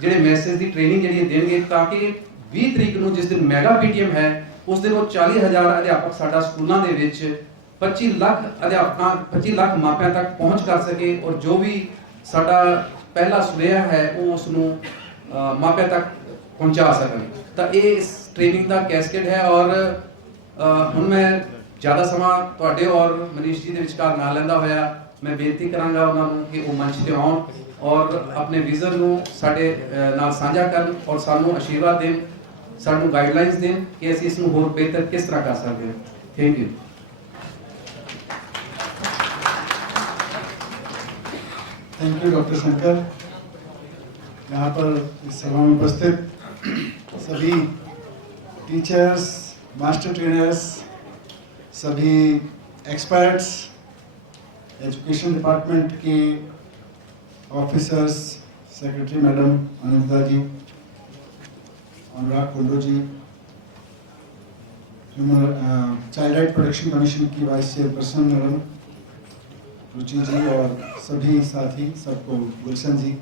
ਜਿਹੜੇ ਮੈਸੇਜ ਦੀ ਟ੍ਰੇਨਿੰਗ ਜਿਹੜੀ ਦੇਣਗੇ ਤਾਂ ਕਿ 20 ਤਰੀਕ ਨੂੰ ਜਿਸ ਦਿਨ ਮੈਗਾ ਪੀਟੀਐਮ ਹੈ ਉਸ ਦਿਨ ਉਹ 40,000 ਅਧਿਆਪਕ ਸਾਡਾ ਸਕੂਲਾਂ ਦੇ ਵਿੱਚ 25 ਲੱਖ ਅਧਿਆਪਕਾਂ 25 ਲੱਖ ਮਾਪਿਆਂ ਤੱਕ ਪਹੁੰਚ ਕਰ ਸਕੇ ਔਰ ਜੋ ਵੀ ਸਾਡਾ ਪਹਿਲਾ ਸੁਨੇਹਾ ਹੈ ਉਹ ਉਸ ਨੂੰ ਮਾਪਿਆਂ ਤੱਕ ਪਹੁੰਚਾ ਸਕਣ। ਤਾਂ ਇਹ ਇਸ ਟ੍ਰੇਨਿੰਗ ਦਾ ਕੈਸਕੇਡ ਹੈ ਔਰ ਹੁਣ ਮੈਂ ਜ਼ਿਆਦਾ ਸਮਾਂ ਤੁਹਾਡੇ ਔਰ ਮਨੀਸ਼ ਜੀ ਦੇ ਵਿਚਕਾਰ ਨਾ ਲੈਂਦਾ ਹੋਇਆ ਮੈਂ ਬੇਨਤੀ ਕਰਾਂਗਾ ਉਹਨਾਂ ਨੂੰ ਕਿ ਉਹ ਮੰਚ ਤੇ ਆਉਣ ਔਰ ਆਪਣੇ ਵਿਜ਼ਨ ਨੂੰ ਸਾਡੇ ਨਾਲ ਸਾਂਝਾ ਕਰਨ ਔਰ ਸਾਨੂੰ ਆਸ਼ੀਰਵਾਦ ਦੇਣ, ਸਾਨੂੰ ਗਾਈਡਲਾਈਨਸ ਦੇਣ ਕਿ ਅਸੀਂ ਇਸ ਨੂੰ ਹੋਰ ਬਿਹਤਰ ਕਿਸ ਤਰ੍ਹਾਂ ਕਰ ਸਕਦੇ ਹਾਂ। Thank you. Thank you doctor Shankar. यहाँ पर इस सभा में उपस्थित सभी टीचर्स, मास्टर ट्रेनर्स, सभी एक्सपर्ट्स, एजुकेशन डिपार्टमेंट के ऑफिसर्स, सेक्रेटरी मैडम अनिता जी, अनुराग कुंडू जी, चाइल्ड राइट प्रोटेक्शन कमीशन की वाइस चेयरपर्सन मैडम रुचि जी और सभी साथी, सबको गुलशन जी,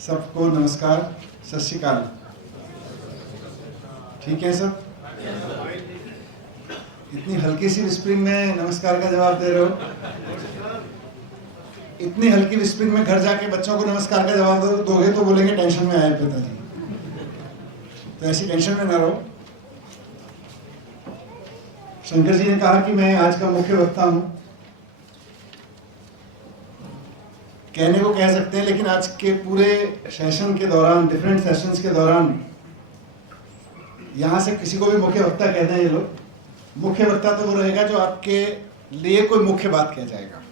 सबको नमस्कार, सत श्री अकाल। ठीक है सब? इतनी हल्की सी विस्परिंग में नमस्कार का जवाब दे रहे हो। इतनी हल्की विस्परिंग में घर जाके बच्चों को नमस्कार का जवाब दोगे तो बोलेंगे टेंशन में आए पिताजी। तो ऐसी टेंशन में ना रहो। शंकर जी ने कहा कि मैं आज का मुख्य वक्ता हूं, कहने को कह सकते हैं, लेकिन आज के पूरे सेशन के दौरान, डिफरेंट सेशंस के दौरान यहाँ से किसी को भी मुख्य वक्ता कहते हैं ये लोग, मुख्य वक्ता तो वो रहेगा जो आपके लिए कोई मुख्य बात कह जाएगा।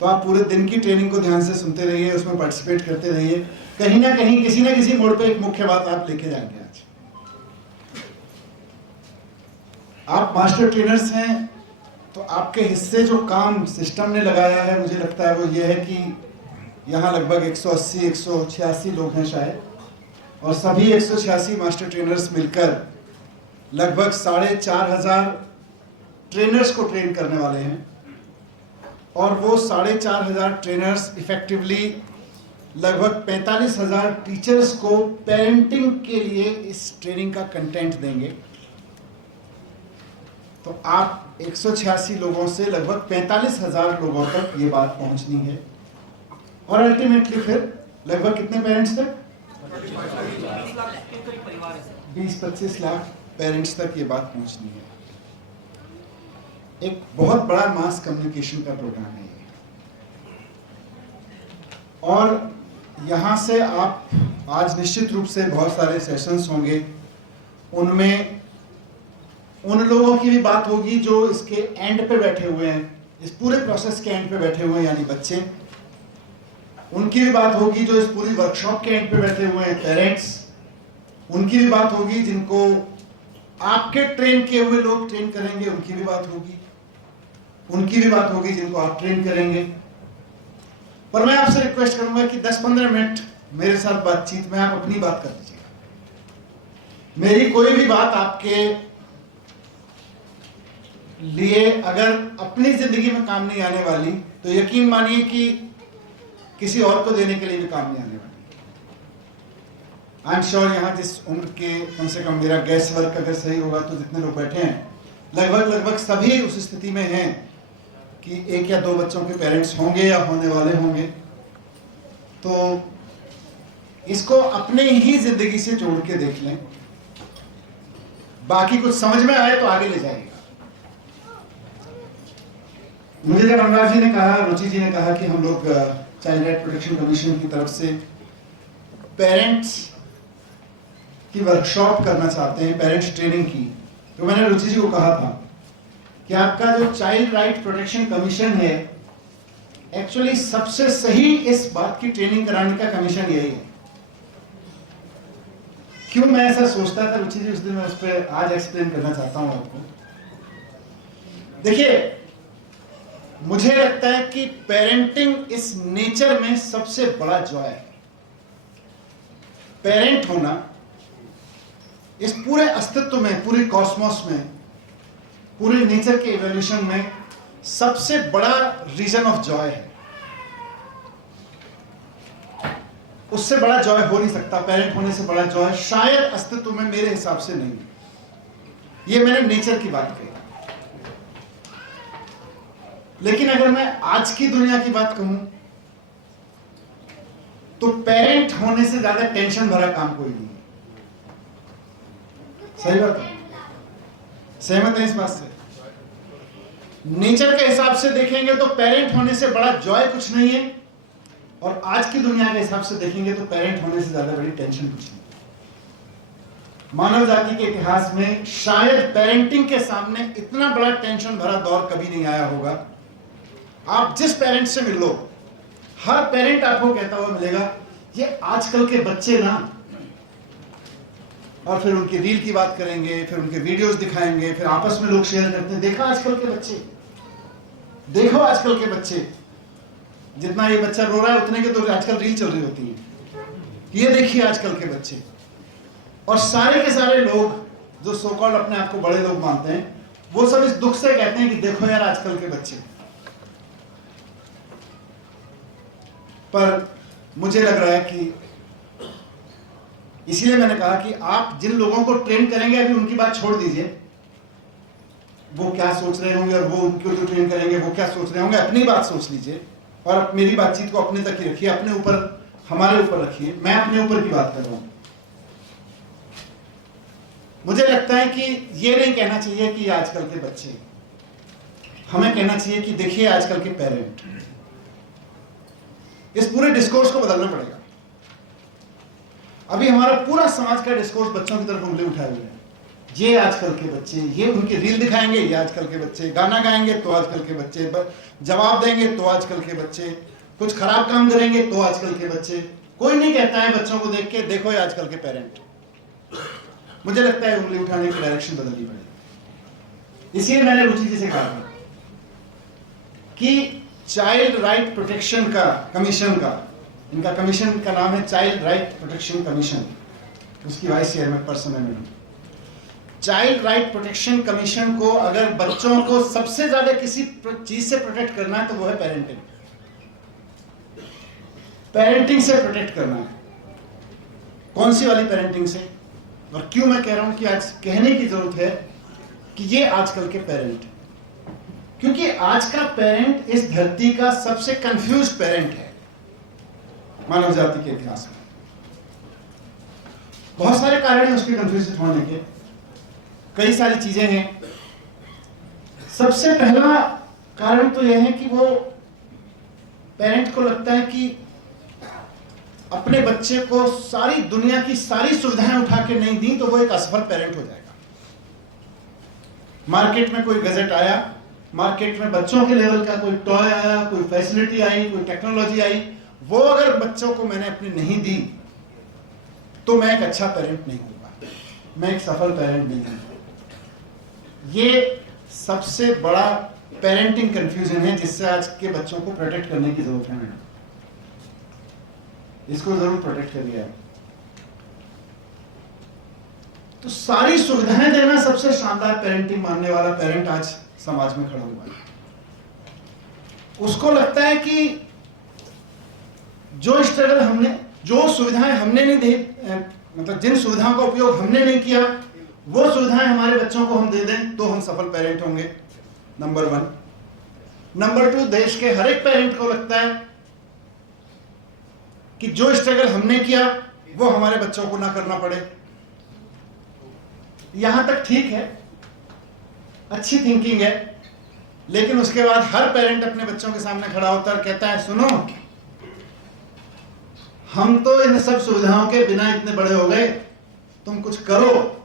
तो आप पूरे दिन की ट्रेनिंग को ध्यान से सुनते रहिए, उसमें पार्टिसिपेट करते रहिए, कहीं ना कहीं किसी न किसी मोड़ पे एक मुख्य बात आप लेके जाएंगे। आज आप मास्टर ट्रेनर्स हैं तो आपके हिस्से जो काम सिस्टम ने लगाया है, मुझे लगता है वो ये है कि यहाँ लगभग 180-186 लोग हैं शायद, और सभी 186 मास्टर ट्रेनर्स मिलकर लगभग 4,500 ट्रेनर्स को ट्रेन करने वाले हैं। और वो 4,500 ट्रेनर्स इफेक्टिवली लगभग 45,000 टीचर्स को पेरेंटिंग के लिए इस ट्रेनिंग का कंटेंट देंगे। तो आप 186 लोगों से लगभग 45,000 लोगों तक ये बात पहुंचनी है, और अल्टीमेटली फिर लगभग कितने पेरेंट्स तक? 20-25 लाख पेरेंट्स तक ये बात पहुंचनी है। एक बहुत बड़ा मास कम्युनिकेशन का प्रोग्राम है ये। और यहाँ से आप आज निश्चित रूप से बहुत सारे सेशंस होंगे, उनमें उन लोगों की भी बात होगी जो इसके एंड पे बैठे हुए हैं, इस पूरे प्रोसेस के एंड पे बैठे हुए हैं, यानी बच्चे। उनकी भी बात होगी जो इस पूरी वर्कशॉप के एंड पे बैठे हुए हैं, पेरेंट्स। उनकी भी बात होगी जिनको आपके ट्रेन किए हुए लोग ट्रेन करेंगे, उनकी भी बात होगी। उनकी भी बात होगी जिनको आप ट्रेन करेंगे। पर मैं आपसे रिक्वेस्ट करूंगा कि 10-15 मिनट मेरे साथ बातचीत में आप अपनी बात कर दीजिएगा। मेरी कोई भी बात आपके लिए अगर अपनी जिंदगी में काम नहीं आने वाली, तो यकीन मानिए कि किसी और को देने के लिए भी काम नहीं आने वाली। आई एम श्योर यहाँ जिस उम्र के, कम से कम मेरा गैस वर्क अगर सही होगा तो जितने लोग बैठे हैं लगभग सभी उस स्थिति में हैं कि 1 या 2 बच्चों के पेरेंट्स होंगे या होने वाले होंगे। तो इसको अपने ही जिंदगी से जोड़ के देख लें, बाकी कुछ समझ में आए तो आगे ले जाएगा। मुझे जब अनुराग जी ने कहा, रुचि जी ने कहा कि हम लोग चाइल्ड राइट प्रोटेक्शन कमीशन की तरफ से पेरेंट्स की वर्कशॉप करना चाहते हैं, पेरेंट्स ट्रेनिंग की, तो मैंने रुचि जी को कहा था कि आपका जो चाइल्ड राइट प्रोटेक्शन कमीशन है, एक्चुअली सबसे सही इस बात की ट्रेनिंग कराने का कमीशन यही है। क्यों मैं ऐसा सोचता था रुचि जी, उस दिन मैं उस पर आज एक्सप्लेन करना चाहता हूं आपको। देखिए, मुझे लगता है कि पेरेंटिंग इस नेचर में सबसे बड़ा जॉय है। पेरेंट होना इस पूरे अस्तित्व में, पूरे कॉस्मोस में, पूरे नेचर के इवोल्यूशन में सबसे बड़ा रीजन ऑफ जॉय है। उससे बड़ा जॉय हो नहीं सकता, पेरेंट होने से बड़ा जॉय शायद अस्तित्व में मेरे हिसाब से नहीं है। ये मैंने नेचर की बात कही। लेकिन अगर मैं आज की दुनिया की बात कहूं तो पेरेंट होने से ज्यादा टेंशन भरा काम कोई नहीं है। सही बात है, सहमत है इस बात से? नेचर के हिसाब से देखेंगे तो पेरेंट होने से बड़ा जॉय कुछ नहीं है, और आज की दुनिया के हिसाब से देखेंगे तो पेरेंट होने से ज्यादा बड़ी टेंशन कुछ नहीं। मानव जाति के इतिहास में शायद पेरेंटिंग के सामने इतना बड़ा टेंशन भरा दौर कभी नहीं आया होगा। आप जिस पेरेंट से मिल लो, हर पेरेंट आपको कहता हुआ मिलेगा ये आजकल के बच्चे ना, और फिर उनकी रील की बात करेंगे, फिर उनके वीडियोस दिखाएंगे, फिर आपस में लोग शेयर करते हैं, देखा आजकल के बच्चे, देखो आजकल के बच्चे, जितना ये बच्चा रो रहा है उतने के तो आजकल रील चल रही होती है, ये देखिए आजकल के बच्चे। और सारे के सारे लोग जो सो कॉल्ड अपने आप को बड़े लोग मानते हैं, वो सब इस दुख से कहते हैं कि देखो यार आजकल के बच्चे। पर मुझे लग रहा है कि इसीलिए मैंने कहा कि आप जिन लोगों को ट्रेन करेंगे अभी उनकी बात छोड़ दीजिए, वो क्या सोच रहे होंगे, और वो उनको जो ट्रेन करेंगे वो क्या सोच रहे होंगे, अपनी बात सोच लीजिए और मेरी बातचीत को अपने तक ही रखिए, अपने ऊपर, हमारे ऊपर रखिए। मैं अपने ऊपर की बात कर रहा हूं। मुझे लगता है कि ये नहीं कहना चाहिए कि आजकल के बच्चे, हमें कहना चाहिए कि देखिए आजकल के पेरेंट। इस पूरे डिस्कोर्स को बदलना पड़ेगा। अभी हमारा पूरा समाज का डिस्कोर्स बच्चों की तरफ उंगली उठाए हुए है। ये आजकल के बच्चे, ये उनकी रील दिखाएंगे, ये आजकल के बच्चे, गाना गाएंगे तो आजकल के बच्चे, जवाब देंगे तो आजकल के बच्चे, कुछ खराब काम करेंगे तो आजकल के बच्चे। कोई नहीं कहता है बच्चों को देख के देखो ये आजकल के पेरेंट। मुझे लगता है उंगली उठाने की डायरेक्शन बदलनी पड़ेगी। इसलिए मैंने रुचि जी से कहा था कि चाइल्ड राइट प्रोटेक्शन का कमीशन का, इनका कमीशन का नाम है चाइल्ड राइट प्रोटेक्शन कमीशन, उसकी वाइस चेयरमैन पर्सन है madam. Child right protection commission को अगर बच्चों को सबसे ज्यादा किसी चीज से प्रोटेक्ट करना है तो वो है पेरेंटिंग। पेरेंटिंग से प्रोटेक्ट करना है। कौन सी वाली पेरेंटिंग से? और क्यों मैं कह रहा हूं कि आज कहने की जरूरत है कि ये आजकल के पेरेंट, क्योंकि आज का पेरेंट इस धरती का सबसे कंफ्यूज पेरेंट है मानव जाति के इतिहास में। बहुत सारे कारण हैं उसके कंफ्यूज होने के, कई सारी चीजें हैं। सबसे पहला कारण तो यह है कि वो पेरेंट को लगता है कि अपने बच्चे को सारी दुनिया की सारी सुविधाएं उठा के नहीं दी तो वो एक असफल पेरेंट हो जाएगा। मार्केट में कोई गैजेट आया, मार्केट में बच्चों के लेवल का कोई टॉय आया, कोई फैसिलिटी आई, कोई टेक्नोलॉजी आई, वो अगर बच्चों को मैंने अपनी नहीं दी तो मैं एक अच्छा पेरेंट नहीं होगा, मैं एक सफल पेरेंट नहीं हूँ। ये सबसे बड़ा पेरेंटिंग कंफ्यूजन है जिससे आज के बच्चों को प्रोटेक्ट करने की जरूरत है मैडम। इसको जरूर प्रोटेक्ट करिए आप। तो सारी सुविधाएं देना सबसे शानदार पेरेंटिंग मानने वाला पेरेंट आज समाज में खड़ा हुआ है। उसको लगता है कि जो स्ट्रगल हमने, जो सुविधाएं हमने नहीं दी, मतलब जिन सुविधाओं का उपयोग हमने नहीं किया, वो सुविधाएं हमारे बच्चों को हम दे दें तो हम सफल पेरेंट होंगे। नंबर 1। नंबर 2, देश के हर एक पेरेंट को लगता है कि जो स्ट्रगल हमने किया वो हमारे बच्चों को ना करना पड़े। यहां तक ठीक है, अच्छी थिंकिंग है, लेकिन उसके बाद हर पेरेंट अपने बच्चों के सामने खड़ा होता है, कहता है सुनो, हम तो इन सब सुविधाओं के बिना इतने बड़े हो गए, तुम कुछ करो।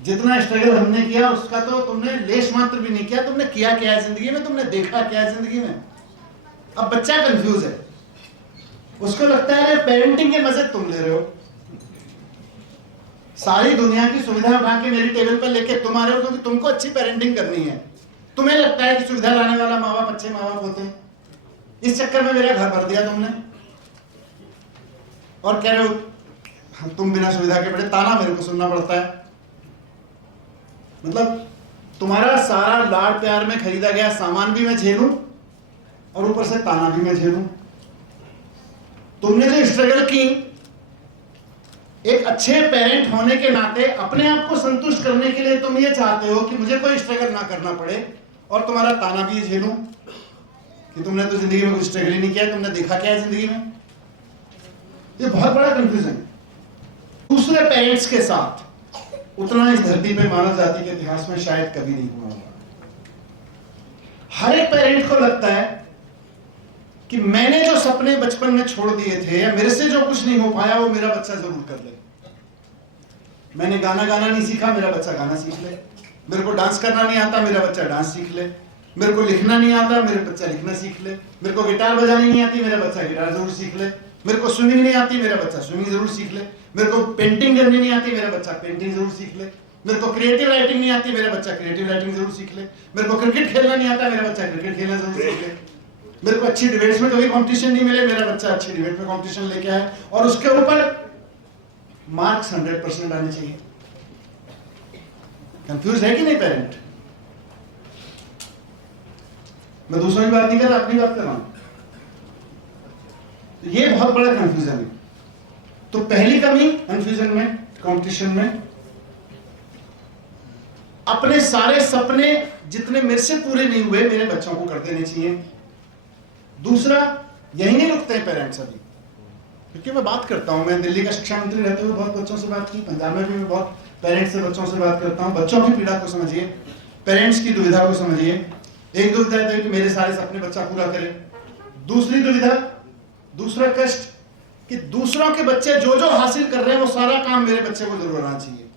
जितना स्ट्रगल हमने किया उसका तो तुमने लेश मात्र भी नहीं किया। तुमने किया क्या है जिंदगी में, तुमने देखा क्या है जिंदगी में। अब बच्चा कंफ्यूज है, उसको लगता है पेरेंटिंग के मजे तुम ले रहे हो, सारी दुनिया की सुविधा उठा के मेरी टेबल पर लेके तुम आ रहे हो क्योंकि तुमको अच्छी पेरेंटिंग करनी है। तुम्हें लगता है कि सुविधा लाने वाला माँ बाप अच्छे माँ बाप होते हैं, इस चक्कर में मेरा घर भर दिया तुमने, और कह रहे हो तुम बिना सुविधा के बड़े, ताना मेरे को सुनना पड़ता है। मतलब तुम्हारा सारा लाड़ प्यार में खरीदा गया सामान भी मैं झेलूं और ऊपर से ताना भी मैं झेलूं। तुमने जो स्ट्रगल की, एक अच्छे पेरेंट होने के नाते अपने आप को संतुष्ट करने के लिए तुम ये चाहते हो कि मुझे कोई स्ट्रगल ना करना पड़े, और तुम्हारा ताना भी ये झेलूं कि तुमने तो जिंदगी में कुछ स्ट्रगल ही नहीं किया, तुमने देखा क्या है जिंदगी में। ये बहुत बड़ा कंफ्यूजन है। दूसरे पेरेंट्स के साथ उतना इस धरती पे मानव जाति के इतिहास में शायद कभी नहीं हुआ होगा। हर एक पेरेंट को लगता है कि मैंने जो सपने बचपन में छोड़ दिए थे, या मेरे से जो कुछ नहीं हो पाया, वो मेरा बच्चा जरूर कर ले। मैंने गाना गाना नहीं सीखा, मेरा बच्चा गाना सीख ले। मेरे को डांस करना नहीं आता, मेरा बच्चा डांस सीख ले। मेरे को लिखना नहीं आता, मेरा बच्चा लिखना सीख ले। मेरे को गिटार बजानी नहीं आती, मेरा बच्चा गिटार जरूर सीख ले। मेरे को स्विमिंग नहीं आती, मेरा बच्चा स्विमिंग जरूर सीख ले। मेरे को पेंटिंग करनी नहीं आती, मेरा बच्चा पेंटिंग जरूर सीख ले। मेरे को क्रिएटिव राइटिंग नहीं आती, मेरा बच्चा क्रिएटिव राइटिंग जरूर सीख ले। मेरे को क्रिकेट खेलना नहीं आता, मेरा बच्चा क्रिकेट खेलना जरूर सीख ले। मेरे को अच्छी डिबेट्स में कभी कंपटीशन नहीं मिले, मेरा बच्चा अच्छी डिबेट में कंपटीशन लेके आए, और उसके ऊपर मार्क्स 100% आने चाहिए। कंफ्यूज है कि नहीं पेरेंट? मैं दूसरों की बात नहीं कर रहा, अपनी बात कर रहा हूं। तो ये बहुत बड़ा कंफ्यूजन है। तो पहली कमी कंफ्यूजन में, कंपटीशन में, अपने सारे सपने जितने मेरे से पूरे नहीं हुए, मेरे बच्चों को कर देने चाहिए। दूसरा, यही नहीं रुकते हैं पेरेंट्स अभी, क्योंकि मैं बात करता हूं, मैं दिल्ली का शिक्षा मंत्री रहते हुए बहुत बच्चों से बात की, पंजाब में भी मैं बहुत पेरेंट्स से बच्चों से बात करता हूं। बच्चों की पीड़ा को समझिए, पेरेंट्स की दुविधा को समझिए। एक दुविधा है कि मेरे सारे सपने बच्चा पूरा करे। दूसरी दुविधा, दूसरा कष्ट कि दूसरों के बच्चे जो जो हासिल कर रहे हैं, वो सारा काम मेरे बच्चे को जरूर आना चाहिए।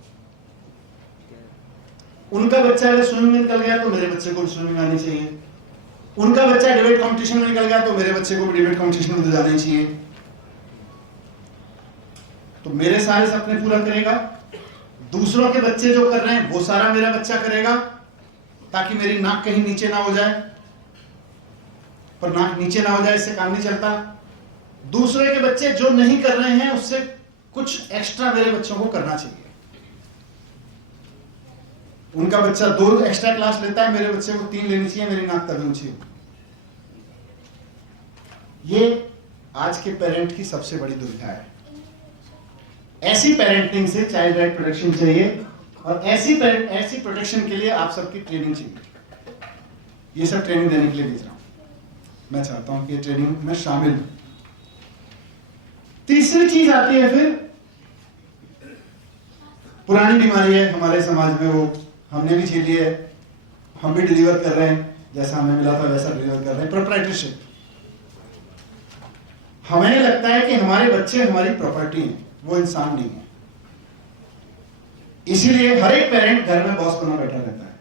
उनका बच्चा अगर स्विमिंग में निकल गया तो मेरे बच्चे को भी स्विमिंग आनी चाहिए। उनका बच्चा डिबेट कंपटीशन में निकल गया तो मेरे बच्चे को भी डिबेट कंपटीशन में जाना चाहिए। तो मेरे सारे सपने पूरा करेगा, दूसरों के बच्चे जो कर रहे हैं वो सारा मेरा बच्चा करेगा, ताकि मेरी नाक कहीं नीचे ना हो जाए। पर नाक नीचे ना हो जाए इससे काम नहीं चलता। दूसरे के बच्चे जो नहीं कर रहे हैं उससे कुछ एक्स्ट्रा मेरे बच्चों को करना चाहिए। उनका बच्चा 2 एक्स्ट्रा क्लास लेता है, मेरे बच्चे को 3 लेनी चाहिए, मेरी नाक तभी ऊंची हो। ये आज के पेरेंट की सबसे बड़ी दुविधा है। ऐसी पेरेंटिंग से चाइल्ड राइट प्रोटेक्शन चाहिए, और ऐसी प्रोटेक्शन के लिए आप सबकी ट्रेनिंग चाहिए। ये सब ट्रेनिंग देने के लिए भेज रहा हूं। मैं चाहता हूं कि ये ट्रेनिंग में शामिल हूं। तीसरी चीज आती है फिर, पुरानी बीमारी है हमारे समाज में, वो हमने भी झेली है, हम भी डिलीवर कर रहे हैं, जैसा हमें मिला था वैसा डिलीवर कर रहे हैं, प्रोप्राइटरशिप। हमें लगता है कि हमारे बच्चे हमारी प्रॉपर्टी हैं, वो इंसान नहीं है। इसीलिए हर एक पेरेंट घर में बॉस बना बैठा रहता है।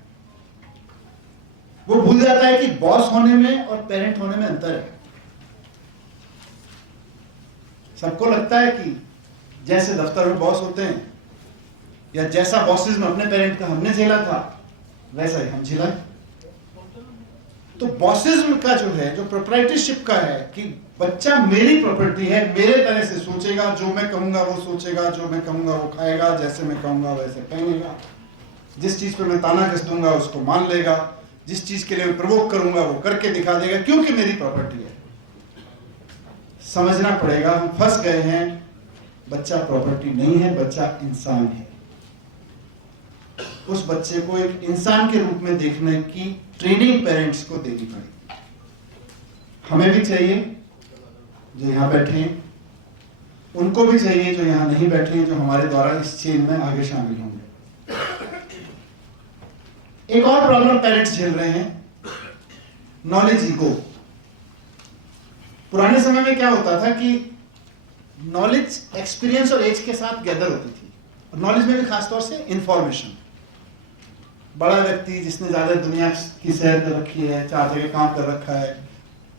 वो भूल जाता है कि बॉस होने में और पेरेंट होने में अंतर है। सबको लगता है कि जैसे दफ्तर में बॉस होते हैं, या जैसा बॉसेस में अपने पेरेंट का हमने झेला था, वैसा ही हम झेला। तो बॉसिज्म का जो है, जो प्रोप्राइटरशिप का है कि बच्चा मेरी प्रॉपर्टी है, मेरे तरह से सोचेगा, जो मैं कहूंगा वो सोचेगा, जो मैं कहूंगा वो खाएगा, जैसे मैं कहूंगा वैसे पहनेगा, जिस चीज पे मैं ताना कस दूंगा उसको मान लेगा, जिस चीज के लिए मैं प्रवोक करूंगा वो करके दिखा देगा, क्योंकि मेरी प्रॉपर्टी है। समझना पड़ेगा, हम फंस गए हैं। बच्चा प्रॉपर्टी नहीं है, बच्चा इंसान है। उस बच्चे को एक इंसान के रूप में देखने की ट्रेनिंग पेरेंट्स को देनी पड़ेगी। हमें भी चाहिए जो यहां बैठे हैं, उनको भी चाहिए जो यहां नहीं बैठे हैं, जो हमारे द्वारा इस चेन में आगे शामिल होंगे। एक और प्रॉब्लम पेरेंट्स झेल रहे हैं, नॉलेज ईगो। पुराने समय में क्या होता था कि नॉलेज एक्सपीरियंस और एज के साथ गैदर होती थी, और नॉलेज में भी खासतौर से इंफॉर्मेशन। बड़ा व्यक्ति जिसने ज्यादा दुनिया की सैर कर रखी है, 4 जगह काम कर रखा है,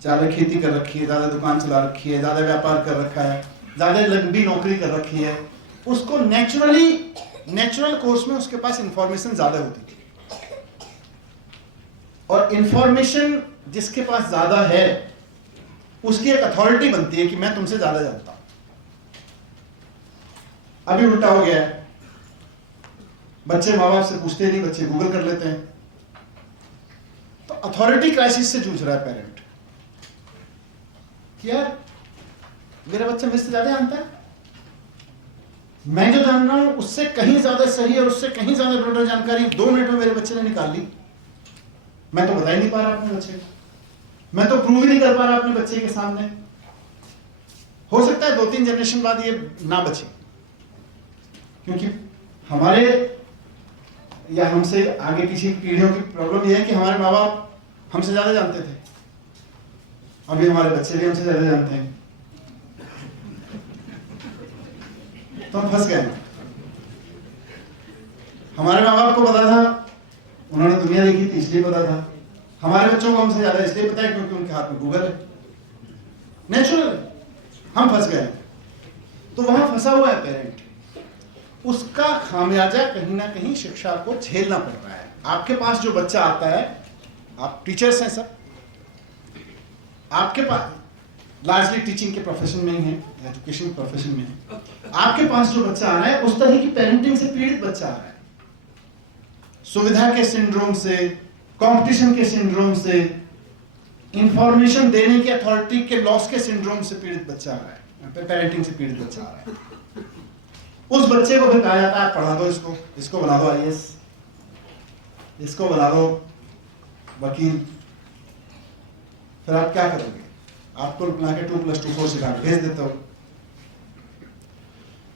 ज्यादा खेती कर रखी है, ज्यादा दुकान चला रखी है, ज्यादा व्यापार कर रखा है, ज्यादा लंबी नौकरी कर रखी है, उसको नेचुरल कोर्स में उसके पास इंफॉर्मेशन ज्यादा होती थी। और इंफॉर्मेशन जिसके पास ज्यादा है उसकी एक अथॉरिटी बनती है कि मैं तुमसे ज्यादा जानता हूं। अभी उल्टा हो गया है, बच्चे माँ बाप से पूछते नहीं, बच्चे गूगल कर लेते हैं। तो अथॉरिटी क्राइसिस से जूझ रहा है पेरेंट कि यार मेरा बच्चा मेरे से ज्यादा जानता है। मैं जो जान रहा हूं उससे कहीं ज्यादा सही और उससे कहीं ज्यादा बेटर जानकारी 2 मिनट में मेरे बच्चे ने निकाल ली। मैं तो बता ही नहीं पा रहा अपने बच्चे को, मैं तो प्रूव ही नहीं कर पा रहा अपने बच्चे के सामने। हो सकता है 2-3 जनरेशन बाद ये ना बचे, क्योंकि हमारे या हमसे आगे पीछे की पीढ़ियों की प्रॉब्लम यह है कि हमारे माँ बाप हमसे ज्यादा जानते थे, अभी हमारे बच्चे भी हमसे ज्यादा जानते हैं, तो हम फंस गए। हमारे माँ बाप को पता था, उन्होंने दुनिया देखी थी इसलिए पता था। हमारे बच्चों को हमसे ज्यादा इसलिए पता है क्योंकि उनके हाथ में गूगल है, नेचुरल। हम फंस गए। तो वहां फंसा हुआ है पेरेंट, उसका खामियाजा कहीं ना कहीं शिक्षा को झेलना पड़ रहा है। आपके पास जो बच्चा आता है, आप टीचर्स हैं सब, आपके पास लार्जली टीचिंग के प्रोफेशन में ही है, एजुकेशन प्रोफेशन में है, आपके पास जो बच्चा आ रहा है उस तरह की पेरेंटिंग से पीड़ित बच्चा आ रहा है, सुविधा के सिंड्रोम से, कंपटीशन के सिंड्रोम से, इंफॉर्मेशन देने की अथॉरिटी के लॉस के सिंड्रोम से पीड़ित बच्चा आ रहा है, पेरेंटिंग से पीड़ित बच्चा आ रहा है। उस बच्चे को फिर कहा जाता है पढ़ा दो इसको, इसको बना दो IAS, इसको बना दो वकील। फिर आप क्या करोगे? आपको बना के 2+2 4 सिखा के भेज देते हो।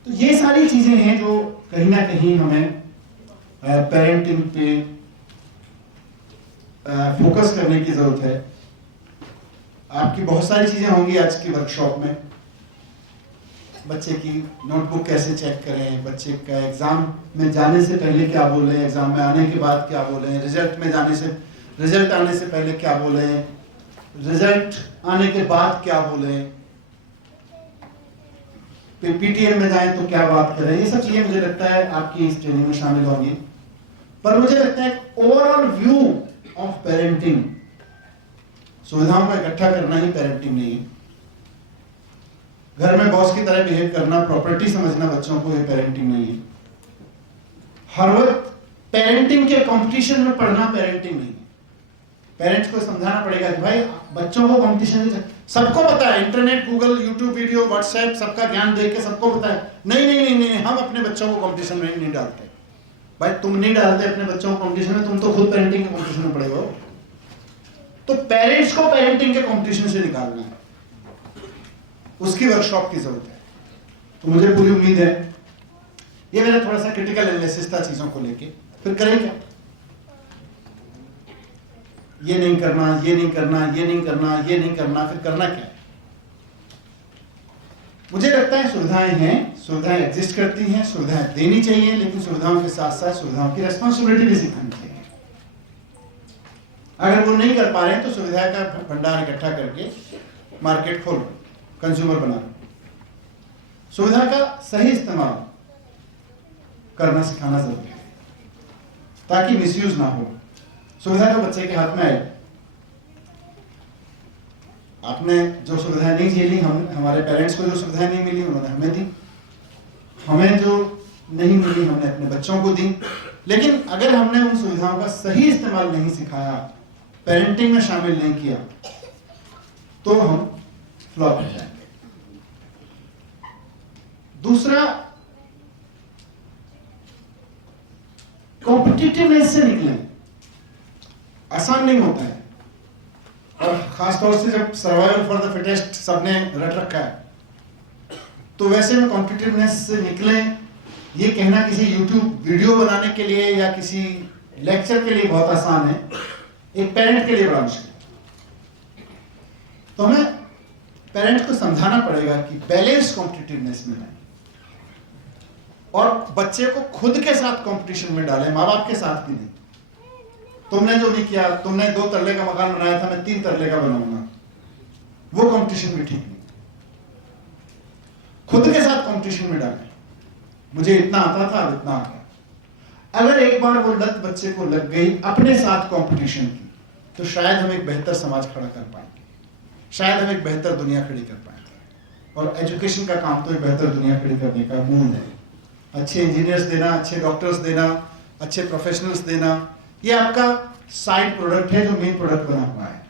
तो ये सारी चीजें हैं जो कहीं ना कहीं हमें पेरेंटिंग पे फोकस करने की जरूरत है। आपकी बहुत सारी चीजें होंगी आज की वर्कशॉप में। बच्चे की नोटबुक कैसे चेक करें, बच्चे का एग्जाम में जाने से पहले क्या बोलें, एग्जाम में आने के बाद क्या बोलें, रिजल्ट आने से पहले क्या बोलें, रिजल्ट आने के बाद क्या बोलें, PTM में जाएं तो क्या बात करें। ये सब चीजें मुझे लगता है आपकी इस ट्रेनिंग में शामिल होंगी। पर मुझे लगता है ओवरऑल व्यू ऑफ पेरेंटिंग, सुविधाओं को इकट्ठा करना ही पेरेंटिंग नहीं है। घर में बॉस की तरह बिहेव करना, प्रॉपर्टी समझना बच्चों को, ये पेरेंटिंग नहीं है। हर वक्त पेरेंटिंग के कंपटीशन में पढ़ना पेरेंटिंग नहीं है। पेरेंट्स को समझाना पड़ेगा कि भाई बच्चों को कंपटीशन नहीं, सबको पता है, internet, Google, YouTube video, WhatsApp, सबका ज्ञान देख के सबको पता है। नहीं नहीं नहीं नहीं, हम अपने बच्चों को कंपटीशन में नहीं डालते। भाई तुम नहीं डालते अपने बच्चों को कंपटीशन में, तुम तो खुद पेरेंटिंग के कंपटीशन में पड़े हो। तो पेरेंट्स को पेरेंटिंग के कंपटीशन से निकालना है, उसकी वर्कशॉप की जरूरत है। तो मुझे पूरी उम्मीद है, ये मेरा थोड़ा सा क्रिटिकल एनालिसिस था चीजों को लेके। फिर करें क्या? ये नहीं करना, ये नहीं करना, ये नहीं करना, ये नहीं करना, फिर करना क्या? मुझे लगता है सुविधाएं हैं, सुविधाएं एग्जिस्ट करती हैं, सुविधाएं देनी चाहिए, लेकिन सुविधाओं के साथ साथ सुविधाओं की रेस्पॉन्सिबिलिटी भी सिखानी चाहिए। अगर वो नहीं कर पा रहे हैं तो सुविधा का भंडार इकट्ठा करके मार्केट खोलो, कंज्यूमर बना, सुविधा का सही इस्तेमाल करना सिखाना जरूरी है ताकि मिसयूज ना हो। सुविधा तो बच्चे के हाथ में आए। आपने जो सुविधाएं नहीं झेली, हमारे पेरेंट्स को जो सुविधाएं नहीं मिली उन्होंने हमें दी, हमें जो नहीं मिली हमने अपने बच्चों को दी। लेकिन अगर हमने उन सुविधाओं का सही इस्तेमाल नहीं सिखाया, पेरेंटिंग में शामिल नहीं किया, तो हम फ्लॉप हो जाएंगे। दूसरा, कॉम्पिटिटिवनेस से निकलें आसान नहीं होता है, और खासतौर से जब सर्वाइवल फॉर द फिटेस्ट सबने रट रखा है, तो वैसे में कॉम्पिटिटिवनेस से निकलें, ये कहना किसी यूट्यूब वीडियो बनाने के लिए या किसी लेक्चर के लिए बहुत आसान है, एक पेरेंट के लिए बड़ा मुश्किल। तो हमें पेरेंट्स को समझाना पड़ेगा कि बैलेंस कॉम्पिटिटिवनेस में है, और बच्चे को खुद के साथ कंपटीशन में डालें, माँ बाप के साथ भी नहीं। तुमने जो नहीं किया, तुमने 2 तल्ले का मकान बनाया था, मैं 3 तल्ले का बनाऊंगा, वो कंपटीशन भी ठीक नहीं। खुद के साथ कंपटीशन में डालें, मुझे इतना आता था, अब इतना आ गया। अगर एक बार वो लत बच्चे को लग गई अपने साथ कंपटीशन की, तो शायद हम एक बेहतर समाज खड़ा कर पाएंगे, शायद हम एक बेहतर दुनिया खड़ी कर पाएंगे। और एजुकेशन का काम तो एक बेहतर दुनिया खड़ी करने का मूल है। अच्छे इंजीनियर्स देना, अच्छे डॉक्टर्स देना, अच्छे प्रोफेशनल्स देना, ये आपका साइड प्रोडक्ट है जो मेन प्रोडक्ट बना हुआ है।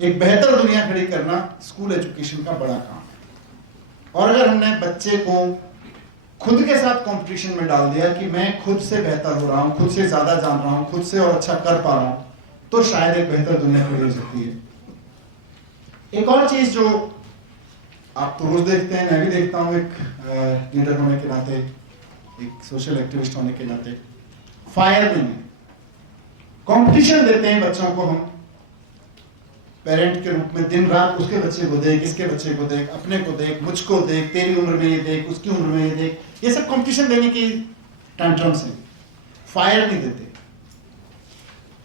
एक बेहतर दुनिया खड़ी करना स्कूल एजुकेशन का बड़ा काम है। और अगर हमने बच्चे को खुद के साथ कंपटीशन में डाल दिया कि मैं खुद से बेहतर हो रहा हूं, खुद से ज्यादा जान रहा हूं, खुद से और अच्छा कर पा रहा हूं, तो शायद एक बेहतर दुनिया खड़ी हो सकती है। एक और चीज जो आप तो रोज देखते हैं, मैं भी देखता हूं, एक लीडर होने के नाते, एक सोशल एक्टिविस्ट होने के नाते, फायर नहीं है। कंपटीशन देते हैं बच्चों को हम पेरेंट के रूप में, दिन रात उसके बच्चे को देख, इसके बच्चे को देख, अपने को देख, मुझको देख, तेरी उम्र में ये देख, उसकी उम्र में ये देख, ये सब कंपटीशन देने की टैंट्रम्स हैं। फायर नहीं देते।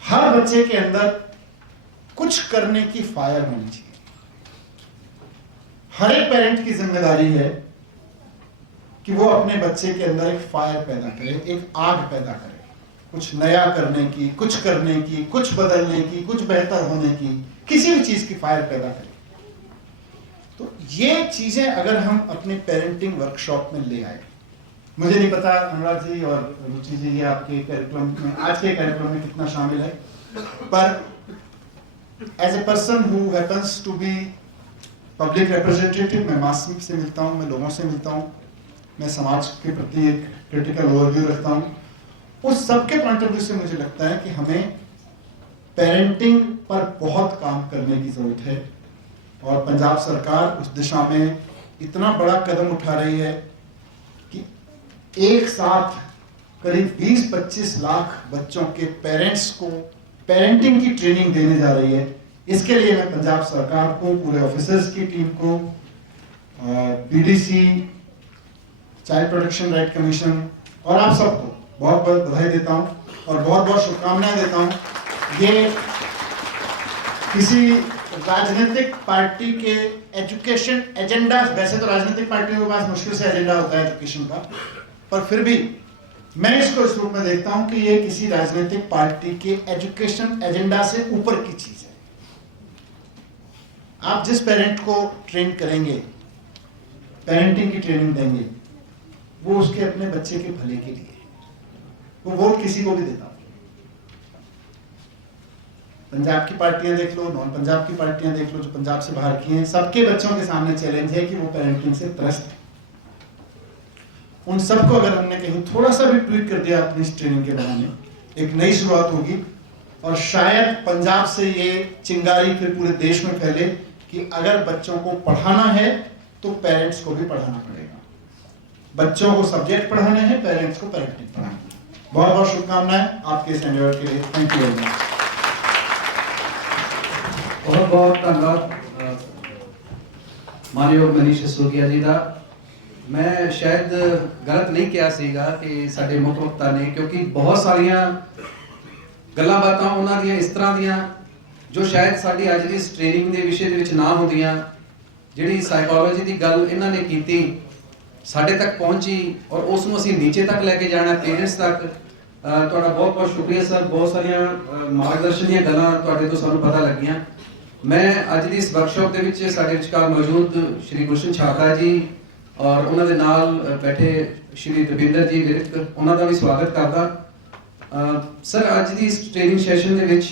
हर बच्चे के अंदर कुछ करने की फायर होनी चाहिए। हर एक पेरेंट की जिम्मेदारी है कि वो अपने बच्चे के अंदर एक फायर पैदा करे, एक आग पैदा करे, कुछ नया करने की, कुछ करने की, कुछ बदलने की, कुछ बेहतर होने की, किसी भी चीज की फायर पैदा करें। तो ये चीजें अगर हम अपने पेरेंटिंग वर्कशॉप में ले आए, मुझे नहीं पता अनुराग जी और रुचि जी ये आपके कार्यक्रम में, आज के कार्यक्रम में कितना शामिल है, पर as a person who happens to be public representative, मैं मास से मिलता हूँ, मैं लोगों से मिलता हूँ, मैं समाज के प्रति एक क्रिटिकल ओवरव्यू रखता हूँ। उस सबके पॉइंट ऑफ व्यू से मुझे लगता है कि हमें पेरेंटिंग पर बहुत काम करने की जरूरत है, और पंजाब सरकार उस दिशा में इतना बड़ा कदम उठा रही है कि एक साथ करीब 20-25 लाख बच्चों के पेरेंट्स को पेरेंटिंग की ट्रेनिंग देने जा रही है। इसके लिए मैं पंजाब सरकार को, पूरे ऑफिसर्स की टीम को, PDC, child protection right commission और आप सबको बहुत बहुत बधाई देता हूं और बहुत बहुत शुभकामनाएं देता हूं। ये किसी राजनीतिक पार्टी के एजुकेशन एजेंडा, वैसे तो राजनीतिक पार्टियों के पास मुश्किल से एजेंडा होता है एजुकेशन का, पर फिर भी मैं इसको इस रूप में देखता हूं कि ये किसी राजनीतिक पार्टी के एजुकेशन एजेंडा से ऊपर की चीज है। आप जिस पेरेंट को ट्रेन करेंगे, पेरेंटिंग की ट्रेनिंग देंगे, वो उसके अपने बच्चे के भले के लिए, वो वोट किसी को भी देता। पंजाब की पार्टियां देख लो, नॉन पंजाब की पार्टियां देख लो, जो पंजाब से बाहर की हैं, सबके बच्चों के सामने चैलेंज है कि वो पेरेंटिंग से त्रस्त है। उन सबको अगर हमने कहीं थोड़ा सा भी ट्वीट कर दिया अपनी इस ट्रेनिंग के बहाने, एक नई शुरुआत होगी और शायद पंजाब से ये चिंगारी फिर पूरे देश में फैले कि अगर बच्चों को पढ़ाना है तो पेरेंट्स को भी पढ़ाना पड़ेगा। बच्चों को सब्जेक्ट पढ़ाने हैं, पेरेंट्स को पेरेंटिंग पढ़ाना है। बहुत बहुत शुभकामनाएं आपके इस एंडेवर के लिए। Thank you very much. बहुत बहुत धन्यवाद मानयोग मनीष सिसोदिया जी का। मैं शायद गलत नहीं किया सीगा कि ਸਾਡੇ ਮੁੱਖ ਵਕਤਾ ਨੇ, क्योंकि बहुत ਸਾਰੀਆਂ ਗੱਲਾਂ ਬਾਤਾਂ ਉਹਨਾਂ ਦੀਆਂ ਇਸ ਤਰ੍ਹਾਂ ਦੀਆਂ ਜੋ ਸ਼ਾਇਦ ਸਾਡੀ ਅੱਜ ਦੀ ਇਸ ਟ੍ਰੇਨਿੰਗ ਦੇ ਵਿਸ਼ੇ ਦੇ ਵਿੱਚ ਨਾ ਹੁੰਦੀਆਂ। ਜਿਹੜੀ ਸਾਈਕੋਲੋਜੀ ਦੀ ਗੱਲ ਇਹਨਾਂ ਨੇ ਕੀਤੀ ਸਾਡੇ ਤੱਕ ਪਹੁੰਚੀ ਔਰ ਉਸ ਨੂੰ ਅਸੀਂ ਨੀਚੇ ਤੱਕ ਲੈ ਕੇ ਜਾਣਾ, ਪੇਰੈਂਟਸ ਤੱਕ। ਤੁਹਾਡਾ ਬਹੁਤ ਬਹੁਤ ਸ਼ੁਕਰੀਆ ਸਰ। ਬਹੁਤ ਸਾਰੀਆਂ ਮਾਰਗਦਰਸ਼ਨ ਦੀਆਂ ਗੱਲਾਂ ਤੁਹਾਡੇ ਤੋਂ ਸਾਨੂੰ ਪਤਾ ਲੱਗੀਆਂ। मैं ਅੱਜ ਦੀ ਇਸ ਵਰਕਸ਼ਾਪ ਦੇ ਵਿੱਚ ਸਾਡੇ ਵਿਚਕਾਰ ਮੌਜੂਦ ਸ਼੍ਰੀ ਗੁਲਸ਼ਨ ਛਾਤਾ ਜੀ ਔਰ ਉਹਨਾਂ ਦੇ ਨਾਲ ਬੈਠੇ ਸ਼੍ਰੀ ਦਵਿੰਦਰ ਜੀ ਵਿਰਕ, ਉਹਨਾਂ ਦਾ ਵੀ ਸਵਾਗਤ ਕਰਦਾ। ਸਰ ਅੱਜ ਦੀ ਇਸ ਟ੍ਰੇਨਿੰਗ ਸੈਸ਼ਨ ਦੇ ਵਿੱਚ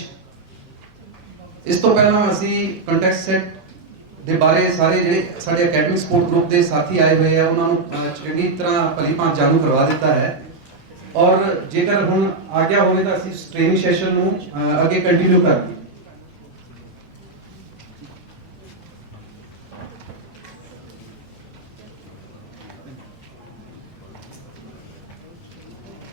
ਇਸ ਤੋਂ ਪਹਿਲਾਂ ਅਸੀਂ ਕੰਟੈਕਸਟ ਸੈਟ ਦੇ ਬਾਰੇ ਸਾਰੇ ਜਿਹੜੇ ਸਾਡੇ ਅਕੈਡਮਿਕ ਸਪੋਰਟ ਗਰੁੱਪ ਦੇ ਸਾਥੀ ਆਏ ਹੋਏ ਆ ਉਹਨਾਂ ਨੂੰ ਚੰਗੀ ਤਰ੍ਹਾਂ ਭਲੀ ਭਾਂਤ ਜਾਣੂ ਕਰਵਾ ਦਿੱਤਾ ਹੈ। ਔਰ ਜੇਕਰ ਹੁਣ ਆਗਿਆ ਹੋਵੇ ਤਾਂ ਅਸੀਂ ਇਸ ਟ੍ਰੇਨਿੰਗ ਸੈਸ਼ਨ ਨੂੰ ਅੱਗੇ ਕੰਟੀਨਿਊ ਕਰਾਂਗੇ।